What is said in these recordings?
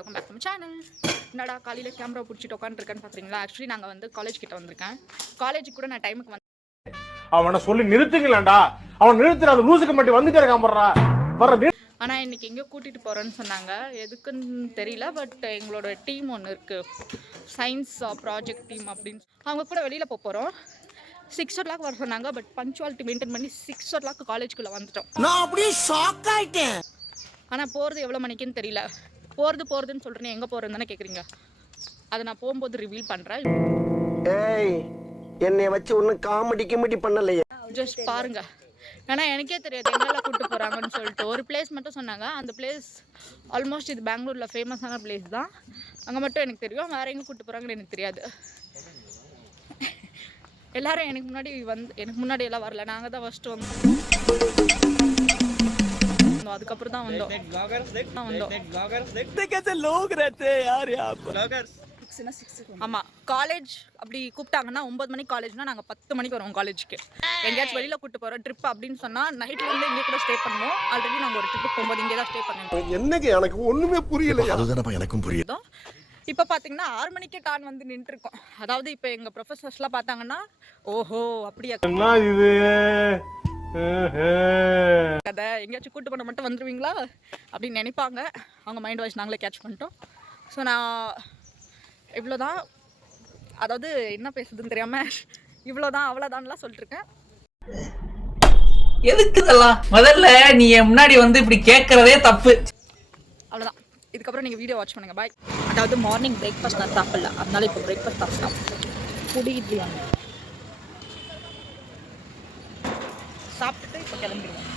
Welcome back to my channel. என்னடா காலையில் கேமரா பிடிச்சிட்டு உட்காந்துருக்கேன்னு பார்க்குறீங்களா? ஆக்சுவலி நாங்கள் வந்து காலேஜ் கிட்ட வந்திருக்கேன். காலேஜுக்கு கூட நான் டைமுக்கு வந்து அவனை சொல்லி நிறுத்துங்களாண்டா. அவன் நிறுத்துற அந்த லூசுக்கு மட்டும் வந்துட்டே இருக்கான். ஆனால் இன்னைக்கு எங்கேயோ கூட்டிகிட்டு போகிறேன்னு சொன்னாங்க. எதுக்குன்னு தெரியல. பட் எங்களோட டீம் ஒன்று இருக்குது, சயின்ஸ் ப்ராஜெக்ட் டீம் அப்படின்னு. அவங்க கூட வெளியில் போகிறோம். 6 o'clock வர சொன்னாங்க. பட் பங்க்சுவாலிட்டி மெயின்டைன் பண்ணி 6 o'clock காலேஜுக்குள்ளே வந்துட்டோம். நான் அப்படியே ஷாக் ஆயிட்டேன். ஆனால் போகிறது எவ்வளோ மணிக்குன்னு தெரியல. போகிறதுன்னு சொல்கிறேன், எங்கே போகிறேன்னு தானே கேட்குறீங்க. அதை நான் போகும்போது ரிவீல் பண்ணுறேன். ஏய், என்னை வச்சு ஒன்றும் காமெடி பண்ணலையே. ஜஸ்ட் பாருங்க. ஏன்னா எனக்கே தெரியாது எங்கெல்லாம் கூப்பிட்டு போகிறாங்கன்னு சொல்லிட்டு. ஒரு பிளேஸ் மட்டும் சொன்னாங்க. அந்த பிளேஸ் ஆல்மோஸ்ட் இது பெங்களூரில் ஃபேமஸான பிளேஸ் தான். அங்கே மட்டும் எனக்கு தெரியும். வேறு எங்கே கூப்பிட்டு போகிறாங்கன்னு எனக்கு தெரியாது. எல்லாரும் எனக்கு முன்னாடி எல்லாம் வரல. நாங்கள் தான் ஃபஸ்ட்டு வந்தோம். அதுக்கப்புறம் தான் வந்தோம். ஆமாம், காலேஜ் அப்படி கூப்பிட்டாங்கன்னா 9 மணிக்கு காலேஜ்னா நாங்கள் 10 மணிக்கு வருவோம் காலேஜுக்கு. எங்கேயாச்சும் வெளியில் கூப்பிட்டு போகிறோம் ட்ரிப் அப்படின்னு சொன்னால் நைட்லேருந்து இங்கே கூட ஸ்டே பண்ணுவோம். ஆல்ரெடி நாங்கள் ஒரு ட்ரிப்பு போகும்போது இங்கே தான் ஸ்டே பண்ணுவோம். என்னங்க எனக்கு ஒன்றுமே புரியல. அதுதானப்பா எனக்கும் புரியுது. இப்போ பார்த்தீங்கன்னா 6 மணிக்கே டான் வந்து நின்றுருக்கோம். அதாவது இப்போ எங்கள் ப்ரொஃபஸர்ஸ்லாம் பார்த்தாங்கன்னா ஓஹோ அப்படியா இது கதை எங்கேயாச்சும் கூட்டு பண்ண மட்டும் வந்துடுவீங்களா அப்படின்னு நினைப்பாங்க. அவங்க மைண்ட் வாய்ஸ் நாங்களே கேட்ச் பண்ணிட்டோம். ஸோ நான் இவ்வளோதான், அதாவது என்ன பேசுதுன்னு தெரியாமல் இவ்வளோதான் அவ்வளோதான்லாம் சொல்லிட்டுருக்கேன். எதுக்கு இதெல்லாம்? முதல்ல நீ முன்னாடி வந்து இப்படி கேட்கறதே தப்பு. அவ்வளோதான். இதுக்கப்புறம் நீங்கள் வீடியோ வாட்ச் பண்ணுங்கள். பாய். அதாவது மார்னிங் பிரேக்ஃபாஸ்ட் நான் சாப்பிடல, அதனால இப்போ பிரேக்ஃபாஸ்ட் சாப்பிடலாம். புடி இட்லி வாங்க சாப்பிட்டுட்டு இப்போ கிளம்பிடுவோம்.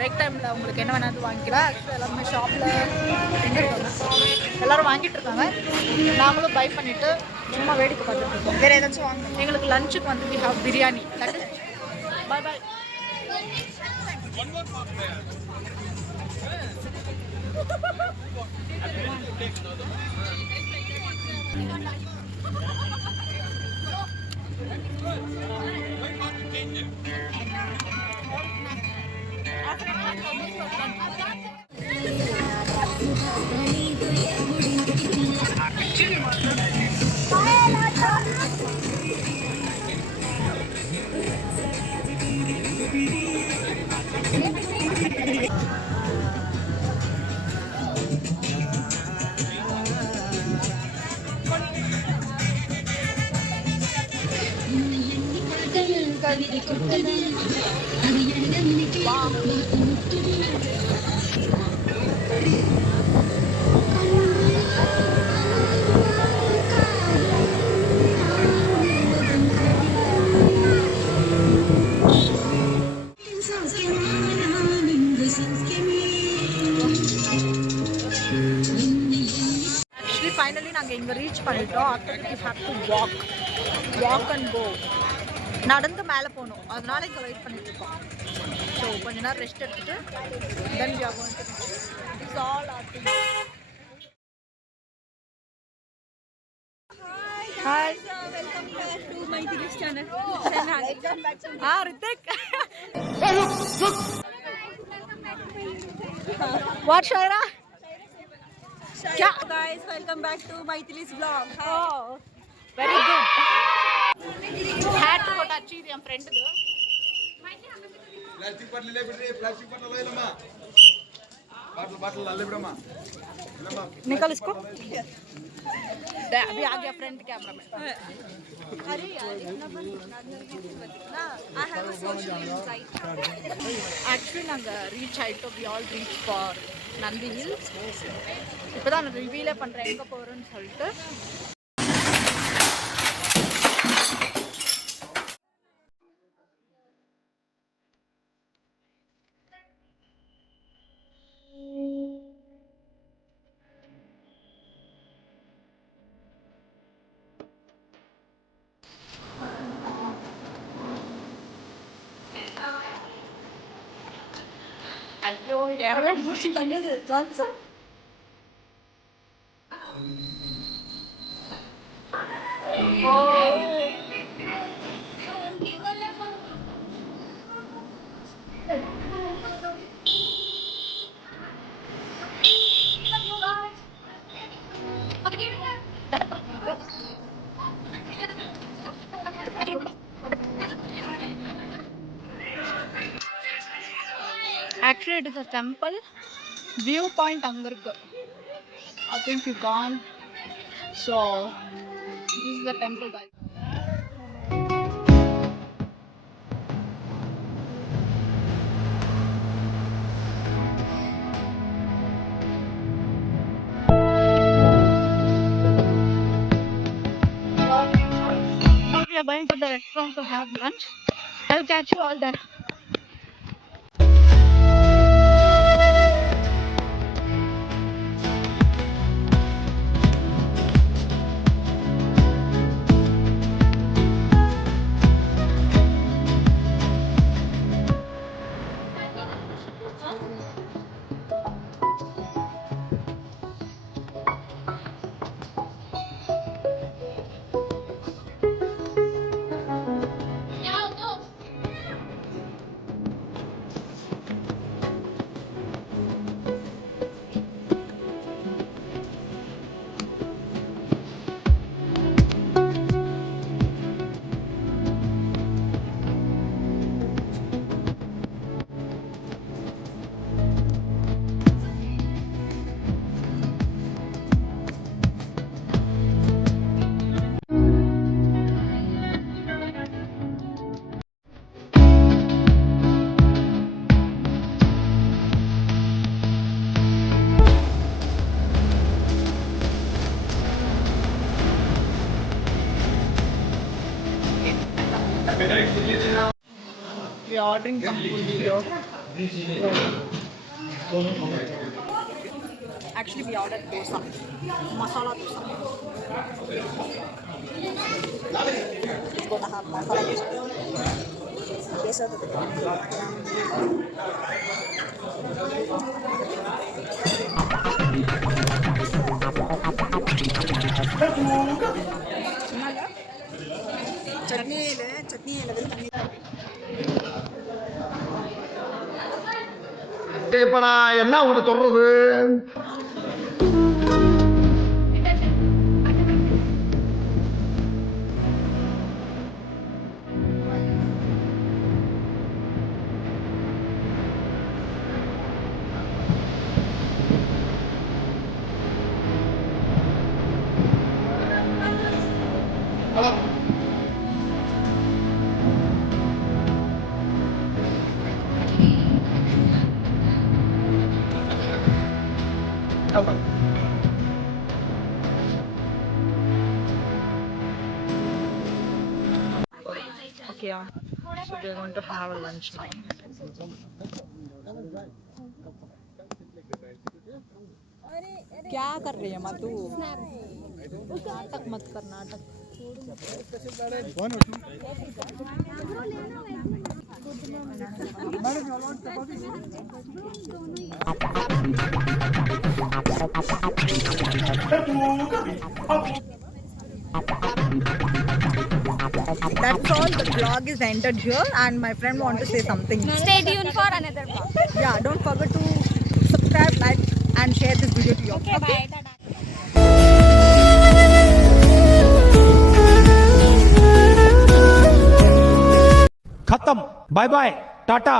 பிரேக் டைமில் உங்களுக்கு என்ன வேணாலும் வாங்கிக்கலாம். ஆக்சுவலாக எல்லாருமே ஷாப்பில் எங்கே இருக்காங்க, எல்லோரும் வாங்கிட்டு இருக்காங்க. நாங்களும் பை பண்ணிவிட்டு சும்மா வேடிக்கை பார்த்துட்டு இருக்கோம். வேறு ஏதாச்சும் வாங்க. எங்களுக்கு லஞ்சுக்கு வந்து we have biryani. Bye bye. Finally நாங்கள் இங்கே ரீச் பண்ணிட்டோம். After we have to walk and go. நடந்து மேலே போகணும், அதனால இங்கே வெயிட் பண்ணிட்டு இருக்கோம். ஸோ கொஞ்ச நேரம் ரெஸ்ட் எடுத்துட்டு then we are going to it's all ஆர்டிங். Hi, welcome back to my NandiHills channel. Welcome back to Hrithik. What ஷைரா? क्या guys, welcome back to my NandiHills vlog. Oh, very good. Hat photo achi, my friend. निकल इसको अभी आ गया front camera में अरे यार इतना बस ना I have a social insight. Actually நாங்கள் ரீச் ஆகிட்டோம். We all reach for Nandi hills. இப்போ தான் நான் ரிவீலே பண்ணுறேன் எங்கே போகிறோன்னு சொல்லிட்டு. ஐயோ எவ்வளோ பண்ணது Johnson. Actually, it is a temple. Viewpoint அங்க இருக்கு. I think you can't. So, this is the temple, guys. We are going to the restaurant to have lunch. I'll catch you all there. We are ordering some food video. Actually, we ordered dosa, masala dosa. It's going to have masala dosa. Yes, sir. चटनी இப்ப நான் என்ன உங்களை சொல்றது? Okay, yeah. So we are going to have a lunch now. क्या कर रही है माँ तू? नाटक मत कर नाटक. That's all. The vlog is ended here, and my friend wants to say something. Stay tuned for another vlog. Yeah, don't forget to subscribe, like, and share this video to you. Okay, bye. खत्म bye bye Tata